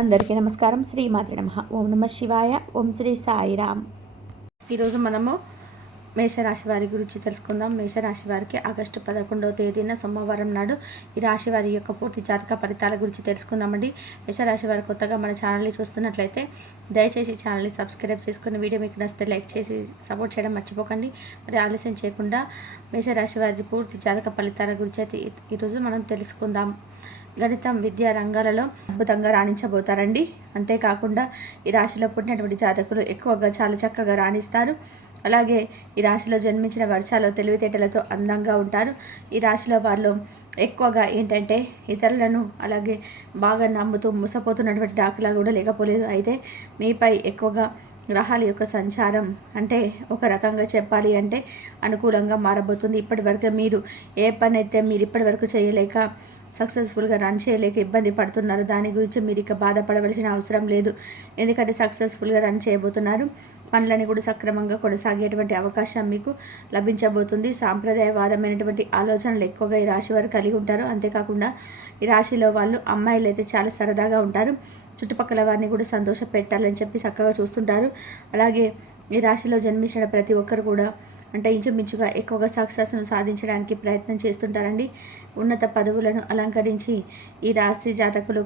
అందరికీ నమస్కారం. శ్రీమాత్రే నమః. ఓం నమ శివాయ. ఓం శ్రీ సాయిరామ్. ఈరోజు మనము మేషరాశి వారి గురించి తెలుసుకుందాం. మేషరాశి వారికి ఆగస్టు 11వ తేదీన సోమవారం నాడు ఈ రాశి వారి యొక్క పూర్తి జాతక ఫలితాల గురించి తెలుసుకుందామండి. మేషరాశి వారు కొత్తగా మన ఛానల్ని చూస్తున్నట్లయితే దయచేసి ఛానల్ని సబ్స్క్రైబ్ చేసుకుని వీడియో మీకు నచ్చితే లైక్ చేసి సపోర్ట్ చేయడం మర్చిపోకండి. మరి ఆలస్యం చేయకుండా మేషరాశి వారి పూర్తి జాతక ఫలితాల గురించి అయితే ఈరోజు మనం తెలుసుకుందాం. గణితం విద్యా రంగాలలో అద్భుతంగా రాణించబోతారండి. అంతేకాకుండా ఈ రాశిలో పుట్టినటువంటి జాతకులు ఎక్కువగా చాలా చక్కగా రాణిస్తారు. అలాగే ఈ రాశిలో జన్మించిన వర్షాలు తెలివితేటలతో అందంగా ఉంటారు. ఈ రాశిలో వాళ్ళు ఎక్కువగా ఏంటంటే ఇతరులను అలాగే బాగా నమ్ముతూ మోసపోతున్నటువంటి దాఖలా కూడా లేకపోలేదు. అయితే మీపై ఎక్కువగా గ్రహాల యొక్క సంచారం అంటే ఒక రకంగా చెప్పాలి అంటే అనుకూలంగా మారబోతుంది. ఇప్పటి వరకు మీరు ఏ పని అయితే మీరు ఇప్పటి వరకు చేయలేక సక్సెస్ఫుల్గా రన్ చేయలేక ఇబ్బంది పడుతున్నారు, దాని గురించి మీరు ఇక బాధపడవలసిన అవసరం లేదు. ఎందుకంటే సక్సెస్ఫుల్గా రన్ చేయబోతున్నారు. పనులని కూడా సక్రమంగా కొనసాగేటువంటి అవకాశం మీకు లభించబోతుంది. సాంప్రదాయవాదమైనటువంటి ఆలోచనలు ఎక్కువగా ఈ రాశి వారు కలిగి ఉంటారు. అంతేకాకుండా ఈ రాశిలో వాళ్ళు అమ్మాయిలు అయితే చాలా సరదాగా ఉంటారు. చుట్టుపక్కల వారిని కూడా సంతోష పెట్టాలని చెప్పి చక్కగా చూస్తుంటారు. అలాగే ఈ రాశిలో జన్మించిన ప్రతి ఒక్కరు కూడా అంటే ఇంచుమించుగా ఎక్కువగా సక్సెస్ను సాధించడానికి ప్రయత్నం చేస్తుంటారండి. ఉన్నత పదవులను అలంకరించి ఈ రాశి జాతకులు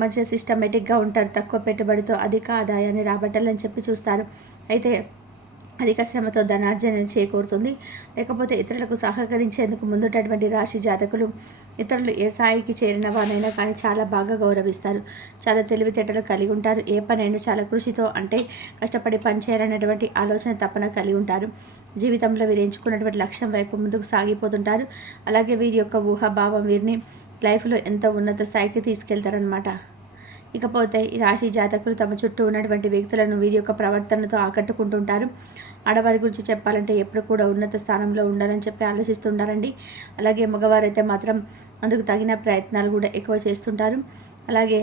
మంచిగా సిస్టమేటిక్గా ఉంటారు. తక్కువ పెట్టుబడితో అధిక ఆదాయాన్ని రాబట్టాలని చెప్పి చూస్తారు. అయితే అధిక శ్రమతో ధనార్జన చేకూరుతుంది. లేకపోతే ఇతరులకు సహకరించేందుకు ముందున్నటువంటి రాశి జాతకులు ఇతరులు ఏ స్థాయికి చేరిన వారైనా కానీ చాలా బాగా గౌరవిస్తారు. చాలా తెలివితేటలు కలిగి ఉంటారు. ఏ పనైనా చాలా కృషితో అంటే కష్టపడి పనిచేయాలనేటువంటి ఆలోచన తపన కలిగి ఉంటారు. జీవితంలో వీరు ఎంచుకున్నటువంటి లక్ష్యం వైపు ముందుకు సాగిపోతుంటారు. అలాగే వీరి యొక్క ఊహాభావం వీరిని లైఫ్లో ఎంతో ఉన్నత స్థాయికి తీసుకెళ్తారనమాట. ఇకపోతే ఈ రాశి జాతకులు తమ చుట్టూ ఉన్నటువంటి వ్యక్తులను వీరి యొక్క ప్రవర్తనతో ఆకట్టుకుంటుంటారు. ఆడవారి గురించి చెప్పాలంటే ఎప్పుడు కూడా ఉన్నత స్థానంలో ఉండాలని చెప్పి ఆలోచిస్తుంటారండి. అలాగే మగవారైతే మాత్రం అందుకు తగిన ప్రయత్నాలు కూడా ఎక్కువ చేస్తుంటారు. అలాగే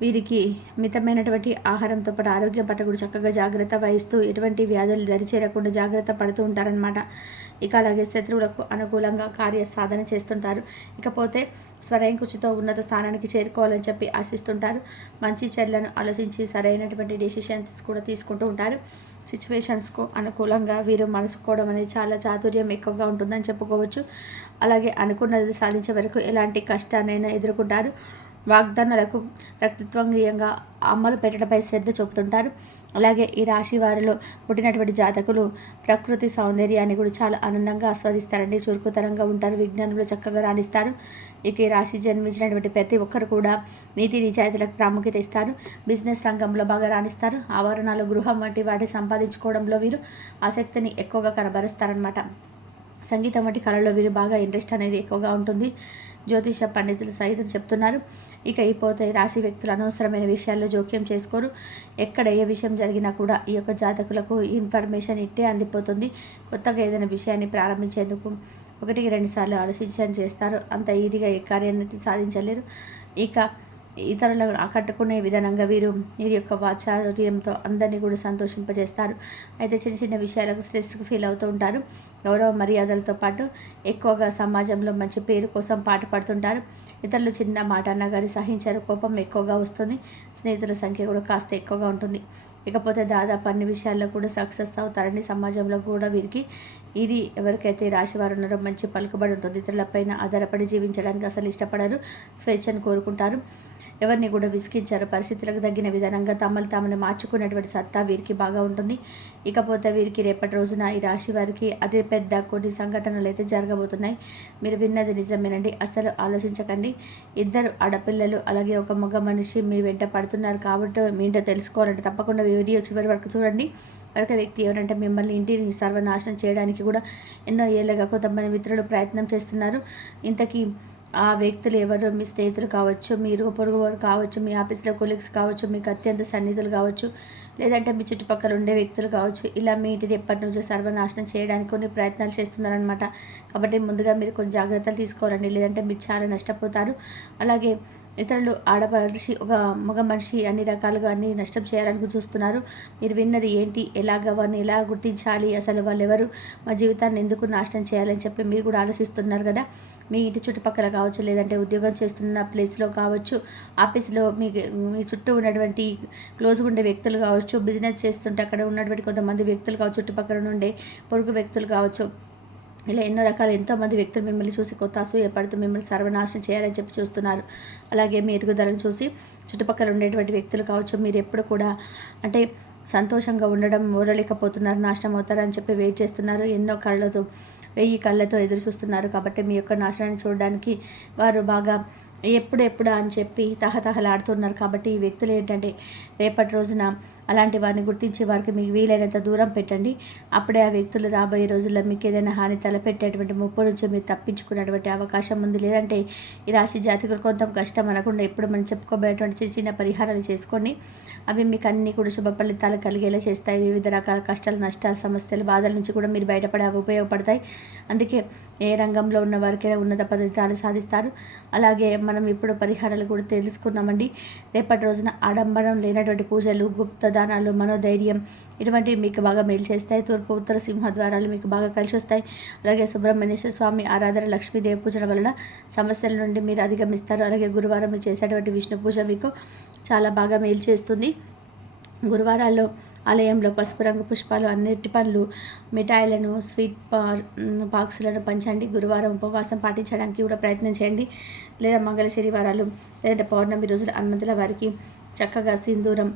వీరికి మితమైనటువంటి ఆహారంతో పాటు ఆరోగ్యం పట్ల కూడా చక్కగా జాగ్రత్త వహిస్తూ ఎటువంటి వ్యాధులు దరిచేరకుండా జాగ్రత్త పడుతూ ఉంటారనమాట. ఇక అలాగే శత్రువులకు అనుకూలంగా కార్య సాధన చేస్తుంటారు. ఇకపోతే స్వయం కృషితో ఉన్నత స్థానానికి చేరుకోవాలని చెప్పి ఆశిస్తుంటారు. మంచి చెడులను ఆలోచించి సరైనటువంటి డెసిషన్స్ కూడా తీసుకుంటూ ఉంటారు. సిచ్యువేషన్స్కు అనుకూలంగా వీరు మనసుకోవడం అనేది చాలా చాతుర్యం ఎక్కువగా ఉంటుందని చెప్పుకోవచ్చు. అలాగే అనుకున్నది సాధించే వరకు ఎలాంటి కష్టాన్నైనా ఎదుర్కొంటారు. వాగ్దానాలకు వ్యక్తిత్వంగా అమలు పెట్టడంపై శ్రద్ధ చూపుతుంటారు. అలాగే ఈ రాశి వారిలో పుట్టినటువంటి జాతకులు ప్రకృతి సౌందర్యాన్ని కూడా చాలా ఆనందంగా ఆస్వాదిస్తారండి. చురుకుతనంగా ఉంటారు. విజ్ఞానంలో చక్కగా రాణిస్తారు. ఇక ఈ రాశి జన్మించినటువంటి ప్రతి ఒక్కరు కూడా నీతి నిజాయితీలకు ప్రాముఖ్యత ఇస్తారు. బిజినెస్ రంగంలో బాగా రాణిస్తారు. ఆవరణాలు గృహం వంటి వాటి సంపాదించుకోవడంలో వీరు ఆసక్తిని ఎక్కువగా కనబరుస్తారనమాట. సంగీతం వంటి కళలో వీరు బాగా ఇంట్రెస్ట్ అనేది ఎక్కువగా ఉంటుంది. జ్యోతిష పండితులు సైతం చెప్తున్నారు. ఇక అయిపోతే రాశి వ్యక్తులు అనవసరమైన విషయాల్లో జోక్యం చేసుకోరు. ఎక్కడ ఏ విషయం జరిగినా కూడా ఈ యొక్క జాతకులకు ఇన్ఫర్మేషన్ ఇట్టే అందిపోతుంది. కొత్తగా ఏదైనా విషయాన్ని ప్రారంభించేందుకు 1-2 సార్లు ఆలోచించని చేస్తారు. అంత ఈజీగా ఏ కార్యాన్ని సాధించలేరు. ఇక ఇతరులను ఆకట్టుకునే విధానంగా వీరి యొక్క వాచార్యంతో అందరినీ కూడా సంతోషింపజేస్తారు. అయితే చిన్న చిన్న విషయాలకు స్ట్రెస్కి ఫీల్ అవుతూ ఉంటారు. గౌరవ మర్యాదలతో పాటు ఎక్కువగా సమాజంలో మంచి పేరు కోసం పాటుపడుతుంటారు. ఇతరులు చిన్న మాట అన్నా కానీ సహించారు. కోపం ఎక్కువగా వస్తుంది. స్నేహితుల సంఖ్య కూడా కాస్త ఎక్కువగా ఉంటుంది. ఇకపోతే దాదాపు అన్ని విషయాల్లో కూడా సక్సెస్ అవుతారని సమాజంలో కూడా వీరికి ఇది ఎవరికైతే రాశి వారు ఉన్నారో మంచి పలుకుబడి ఉంటుంది. ఇతరులపైన ఆధారపడి జీవించడానికి అసలు ఇష్టపడరు. స్వేచ్ఛను కోరుకుంటారు. ఎవరిని కూడా విసిగించారు. పరిస్థితులకు తగిన విధానంగా తమను మార్చుకునేటువంటి సత్తా వీరికి బాగా ఉంటుంది. ఇకపోతే వీరికి రేపటి రోజున ఈ రాశి వారికి అదే పెద్ద కొన్ని సంఘటనలు అయితే జరగబోతున్నాయి. మీరు విన్నది నిజమేనండి. అసలు ఆలోచించకండి. 2 ఆడపిల్లలు అలాగే ఒక మగ మనిషి మీ వెంట పడుతున్నారు కాబట్టి మీంటో తెలుసుకోవాలంటే తప్పకుండా వీడియో చివరి వరకు చూడండి. మరొక వ్యక్తి ఎవరంటే మిమ్మల్ని ఇంటిని సర్వనాశనం చేయడానికి కూడా ఎన్నో ఏళ్ళగా కొంతమంది మిత్రులు ప్రయత్నం చేస్తున్నారు. ఇంతకీ ఆ వ్యక్తులు ఎవరు? మీ స్నేహితులు కావచ్చు, మీరు పొరుగు వారు కావచ్చు, మీ ఆఫీస్లో కొలీగ్స్ కావచ్చు, మీకు అత్యంత సన్నిహితులు కావచ్చు, లేదంటే మీ చుట్టుపక్కల ఉండే వ్యక్తులు కావచ్చు. ఇలా మీ ఇంటిని ఎప్పటి నుంచో సర్వనాశనం చేయడానికి కొన్ని ప్రయత్నాలు చేస్తున్నారనమాట. కాబట్టి ముందుగా మీరు కొన్ని జాగ్రత్తలు తీసుకోవాలండి. లేదంటే మీరు చాలా నష్టపోతారు. అలాగే ఇతరులు ఆడమనిషి ఒక మగ మనిషి అన్ని రకాలుగా అన్ని నష్టం చేయాలని చూస్తున్నారు. మీరు విన్నది ఏంటి, ఎలాగ వారిని ఎలా గుర్తించాలి, అసలు వాళ్ళు ఎవరు, మా జీవితాన్ని ఎందుకు నాశనం చేయాలని చెప్పి మీరు కూడా ఆలోచిస్తున్నారు కదా. మీ ఇంటి చుట్టుపక్కల కావచ్చు, లేదంటే ఉద్యోగం చేస్తున్న ప్లేస్లో కావచ్చు, ఆఫీస్లో మీ చుట్టూ ఉన్నటువంటి క్లోజ్గా ఉండే వ్యక్తులు కావచ్చు, బిజినెస్ చేస్తుంటే అక్కడ ఉన్నటువంటి కొంతమంది వ్యక్తులు కావచ్చు, చుట్టుపక్కల నుండే పొరుగు వ్యక్తులు కావచ్చు, ఇలా ఎన్నో రకాల ఎంతోమంది వ్యక్తులు మిమ్మల్ని చూసి కొత్త అసూయపడుతూ మిమ్మల్ని సర్వనాశనం చేయాలని చెప్పి చూస్తున్నారు. అలాగే మీ ఎదుగుదలను చూసి చుట్టుపక్కల ఉండేటువంటి వ్యక్తులు కావచ్చు, మీరు ఎప్పుడు కూడా అంటే సంతోషంగా ఉండడం ఓడలేకపోతున్నారు, నాశనం అవుతారని చెప్పి వెయిట్ చేస్తున్నారు. ఎన్నో కళ్ళతో 1000 కళ్ళతో ఎదురు చూస్తున్నారు. కాబట్టి మీ యొక్క నాశనాన్ని చూడడానికి వారు బాగా ఎప్పుడెప్పుడా అని చెప్పి తహతహలాడుతున్నారు. కాబట్టి ఈ వ్యక్తులు ఏంటంటే రేపటి రోజున అలాంటి వారిని గుర్తించే వారికి మీకు వీలైనంత దూరం పెట్టండి. అప్పుడే ఆ వ్యక్తులు రాబోయే రోజుల్లో మీకు ఏదైనా హాని తలపెట్టేటువంటి ముప్పు నుంచి మీరు తప్పించుకునేటువంటి అవకాశం ఉంది. లేదంటే ఈ రాశి జాతకులు కొంత కష్టం అనకుండా ఎప్పుడు మనం చెప్పుకోబోయేటువంటి చిన్న చిన్న పరిహారాలు చేసుకోండి. అవి మీకు అన్నీ కూడా శుభ ఫలితాలు కలిగేలా చేస్తాయి. వివిధ రకాల కష్టాలు, నష్టాలు, సమస్యలు, బాధల నుంచి కూడా మీరు బయటపడే ఉపయోగపడతాయి. అందుకే ఏ రంగంలో ఉన్న వారికైనా ఉన్నత ఫలితాలు సాధిస్తారు. అలాగే మనం ఇప్పుడు పరిహారాలు కూడా తెలుసుకున్నామండి. రేపటి రోజున ఆడంబరం లేనటువంటి పూజలు, గుప్త దానాలు, మనోధైర్యం ఇటువంటివి మీకు బాగా మేలు చేస్తాయి. తూర్పు ఉత్తర సింహద్వారాలు మీకు బాగా కలిసి వస్తాయి. అలాగే సుబ్రహ్మణ్యేశ్వర స్వామి ఆరాధన, లక్ష్మీదేవి పూజల వలన సమస్యల నుండి మీరు అధిగమిస్తారు. అలాగే గురువారం మీరు చేసేటువంటి విష్ణు పూజ మీకు చాలా బాగా మేలు చేస్తుంది. గురువారాల్లో ఆలయంలో పసుపు రంగు పుష్పాలు, అన్నిటి పనులు, మిఠాయిలను, స్వీట్ బాక్సులను పంచండి. గురువారం ఉపవాసం పాటించడానికి కూడా ప్రయత్నం చేయండి. లేదా మంగళ శనివారాలు లేదంటే పౌర్ణమి రోజులు హనుమంతుల వారికి చక్కగా సింధూరం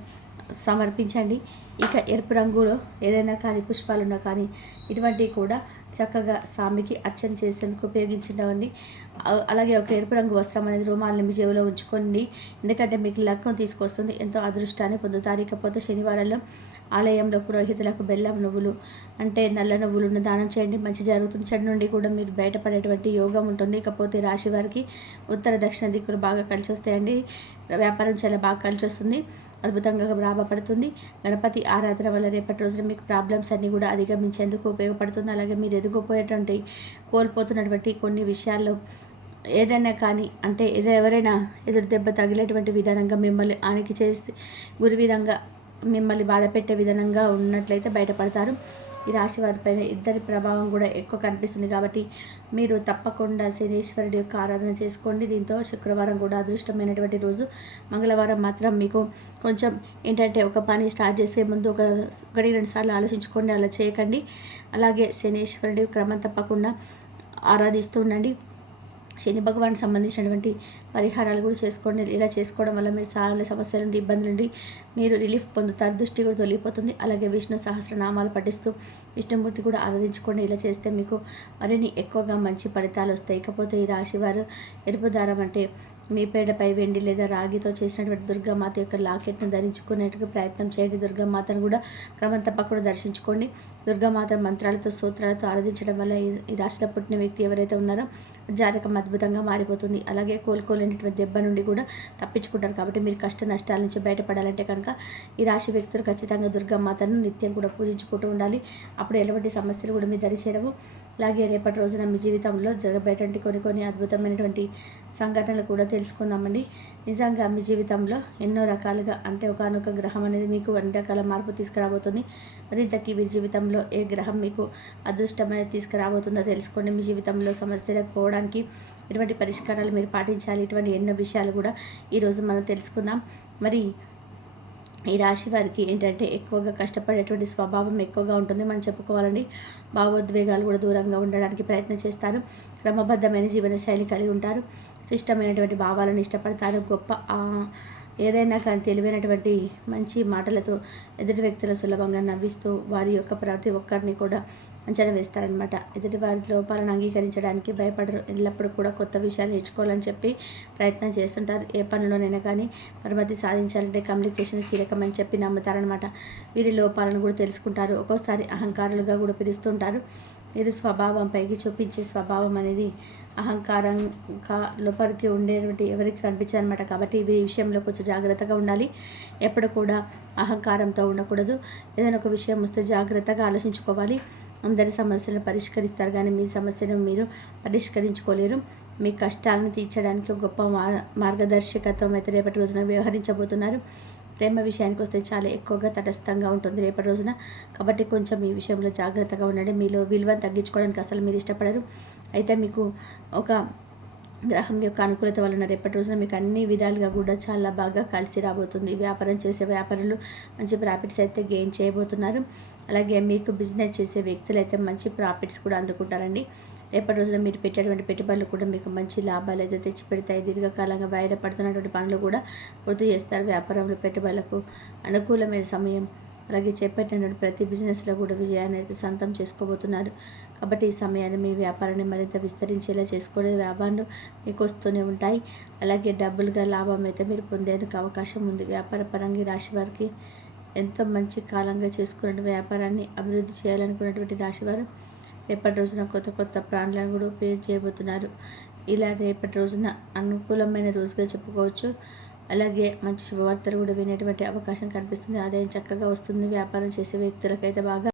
సమర్పించండి. ఇక ఎరుపు రంగులో ఏదైనా కానీ పుష్పాలున్నా కానీ ఇటువంటివి కూడా చక్కగా స్వామికి అర్చన చేసేందుకు ఉపయోగించండి. అలాగే ఒక ఎరుపు రంగు వస్త్రం అనేది రూమాలని మీ జేబులో ఉంచుకోండి. ఎందుకంటే మీకు లక్నం తీసుకొస్తుంది, ఎంతో అదృష్టాన్ని పొందుతారు. ఇకపోతే శనివారంలో ఆలయంలో పురోహితులకు బెల్లం నువ్వులు అంటే నల్ల నువ్వులను దానం చేయండి, మంచి జరుగుతుంది. చెడు నుండి కూడా మీరు బయటపడేటువంటి యోగం ఉంటుంది. ఇకపోతే రాశి వారికి ఉత్తర దక్షిణ దిక్కులు బాగా కలిసి వస్తాయండి. వ్యాపారం చాలా బాగా కలిసి వస్తుంది, అద్భుతంగా లాభపడుతుంది. గణపతి ఆరాధన వల్ల రేపటి రోజున మీకు ప్రాబ్లమ్స్ అన్నీ కూడా అధిగమించేందుకు ఉపయోగపడుతుంది. అలాగే మీరు ఎదుగుపోయేటువంటి కోల్పోతున్నటువంటి కొన్ని విషయాల్లో ఏదైనా కానీ అంటే ఎవరైనా ఎదురు దెబ్బ తగిలేటువంటి విధానంగా మిమ్మల్ని ఆనికి చేసి గురి విధంగా మిమ్మల్ని బాధ పెట్టే విధానంగా ఉన్నట్లయితే బయటపడతారు. ఈ రాశి వారిపైన ఇద్దరి ప్రభావం కూడా ఎక్కువ కనిపిస్తుంది. కాబట్టి మీరు తప్పకుండా శనీశ్వరుడి యొక్క ఆరాధన చేసుకోండి. దీంతో శుక్రవారం కూడా అదృష్టమైనటువంటి రోజు. మంగళవారం మాత్రం మీకు కొంచెం ఏంటంటే ఒక పని స్టార్ట్ చేసే ముందు ఒకటి 2 సార్లు ఆలోచించుకోండి, అలా చేయకండి. అలాగే శనీశ్వరుడి క్రమం తప్పకుండా ఆరాధిస్తూ ఉండండి. శని భగవాన్ సంబంధించినటువంటి పరిహారాలు కూడా చేసుకోండి. ఇలా చేసుకోవడం వల్ల మీరు చాలా సమస్యల నుండి, ఇబ్బందుల నుండి మీరు రిలీఫ్ పొందుతారు. దృష్టి కూడా తొలగిపోతుంది. అలాగే విష్ణు సహస్రనామాలు పఠిస్తూ విష్ణుమూర్తి కూడా ఆరాధించుకోండి. ఇలా చేస్తే మీకు మరిన్ని ఎక్కువగా మంచి ఫలితాలు వస్తాయి. ఇకపోతే ఈ రాశివారు ఎరుపు దారం అంటే మీ పేడపై వెండి లేదా రాగితో చేసినటువంటి దుర్గామాత యొక్క లాకెట్ను ధరించుకునేందుకు ప్రయత్నం చేయండి. దుర్గామాతను కూడా క్రమం తప్పకుండా దర్శించుకోండి. దుర్గామాత మంత్రాలతో, సూత్రాలతో ఆరాధించడం వల్ల ఈ రాశిలో పుట్టిన వ్యక్తి ఎవరైతే ఉన్నారో జాతకం అద్భుతంగా మారిపోతుంది. అలాగే కోలుకోలేనటువంటి దెబ్బ నుండి కూడా తప్పించుకుంటారు. కాబట్టి మీరు కష్ట నష్టాల నుంచి బయటపడాలంటే కనుక ఈ రాశి వ్యక్తులు ఖచ్చితంగా దుర్గామాతను నిత్యం కూడా పూజించుకుంటూ ఉండాలి. అప్పుడు ఎలాంటి సమస్యలు కూడా మీ దరి చేరవు. అలాగే రేపటి రోజున మీ జీవితంలో జరగబోయేటువంటి కొన్ని అద్భుతమైనటువంటి సంఘటనలు కూడా తెలుసుకుందామండి. నిజంగా మీ జీవితంలో ఎన్నో రకాలుగా అంటే ఒకనొక గ్రహం అనేది మీకు అన్ని రకాల మార్పు తీసుకురాబోతుంది. మరి ఇంతకీ మీ జీవితంలో ఏ గ్రహం మీకు అదృష్టం అనేది తీసుకురాబోతుందో తెలుసుకోండి. మీ జీవితంలో సమస్యలకు పోవడానికి ఎటువంటి పరిష్కారాలు మీరు పాటించాలి, ఇటువంటి ఎన్నో విషయాలు కూడా ఈరోజు మనం తెలుసుకుందాం. మరి ఈ రాశి వారికి ఏంటంటే ఎక్కువగా కష్టపడేటువంటి స్వభావం ఎక్కువగా ఉంటుంది. మనం చెప్పుకోవాలండి. భావోద్వేగాలు కూడా దూరంగా ఉండడానికి ప్రయత్నం చేస్తారు. క్రమబద్ధమైన జీవన శైలి కలిగి ఉంటారు. ఇష్టమైనటువంటి భావాలను ఇష్టపడతారు. గొప్ప ఏదైనా కానీ తెలివైనటువంటి మంచి మాటలతో ఎదుటి వ్యక్తులు సులభంగా నవ్విస్తూ వారి యొక్క ప్రతి ఒక్కరిని కూడా అంచనా వేస్తారనమాట. ఎదుటి వారి లోపాలను అంగీకరించడానికి భయపడరు. ఎల్లప్పుడూ కూడా కొత్త విషయాలు నేర్చుకోవాలని చెప్పి ప్రయత్నం చేస్తుంటారు. ఏ పనిలోనైనా కానీ పరిమితి సాధించాలంటే కమ్యూనికేషన్ కీలకమని చెప్పి నమ్ముతారనమాట. వీరి లోపాలను కూడా తెలుసుకుంటారు. ఒక్కోసారి అహంకారులుగా కూడా పిలుస్తుంటారు. వీరి స్వభావం పైకి చూపించే స్వభావం అనేది అహంకారంగా లోపలికి ఉండేటువంటి ఎవరికి కనిపించదు అనమాట. కాబట్టి ఈ విషయంలో కొంచెం జాగ్రత్తగా ఉండాలి. ఎప్పుడు కూడా అహంకారంతో ఉండకూడదు. ఏదైనా ఒక విషయం వస్తే జాగ్రత్తగా ఆలోచించుకోవాలి. అందరి సమస్యలను పరిష్కరిస్తారు కానీ మీ సమస్యను మీరు పరిష్కరించుకోలేరు. మీ కష్టాలను తీర్చడానికి ఒక గొప్ప మార్గదర్శకత్వం అయితే రేపటి రోజున వ్యవహరించబోతున్నారు. ప్రేమ విషయానికి వస్తే చాలా ఎక్కువగా తటస్థంగా ఉంటుంది రేపటి రోజున. కాబట్టి కొంచెం ఈ విషయంలో జాగ్రత్తగా ఉండండి. మీలో విలువను తగ్గించుకోవడానికి అసలు మీరు ఇష్టపడరు. అయితే మీకు ఒక గ్రహం యొక్క అనుకూలత వలన రేపటి రోజున మీకు అన్ని విధాలుగా కూడా చాలా బాగా కలిసి రాబోతుంది. వ్యాపారం చేసే వ్యాపారులు మంచి ప్రాఫిట్స్ అయితే గెయిన్ చేయబోతున్నారు. అలాగే మీకు బిజినెస్ చేసే వ్యక్తులు అయితే మంచి ప్రాఫిట్స్ కూడా అందుకుంటారండి. రేపటి రోజున మీరు పెట్టేటువంటి పెట్టుబడులు కూడా మీకు మంచి లాభాలు అయితే తెచ్చిపెడతాయి. దీర్ఘకాలంగా వాయిదా పడుతున్నటువంటి పనులు కూడా పూర్తి చేస్తారు. వ్యాపారంలో పెట్టుబడులకు అనుకూలమైన సమయం. అలాగే చేపట్టినటువంటి ప్రతి బిజినెస్లో కూడా విజయాన్ని అయితే సొంతం చేసుకోబోతున్నారు. కాబట్టి ఈ సమయాన్ని మీ వ్యాపారాన్ని మరింత విస్తరించేలా చేసుకునే వ్యాపారాలు మీకు వస్తూనే ఉంటాయి. అలాగే డబ్బులుగా లాభం అయితే మీరు పొందేందుకు అవకాశం ఉంది. వ్యాపార పరంగా రాశి వారికి ఎంతో మంచి కాలంగా చేసుకున్న వ్యాపారాన్ని అభివృద్ధి చేయాలనుకున్నటువంటి రాశివారు రేపటి రోజున కొత్త కొత్త ప్లాన్లను కూడా ఉపయోగ చేయబోతున్నారు. ఇలా రేపటి రోజున అనుకూలమైన రోజుగా చెప్పుకోవచ్చు. అలాగే మంచి శుభవార్తలు కూడా వినేటువంటి అవకాశం కనిపిస్తుంది. ఆదాయం చక్కగా వస్తుంది. వ్యాపారం చేసే వ్యక్తులకైతే బాగా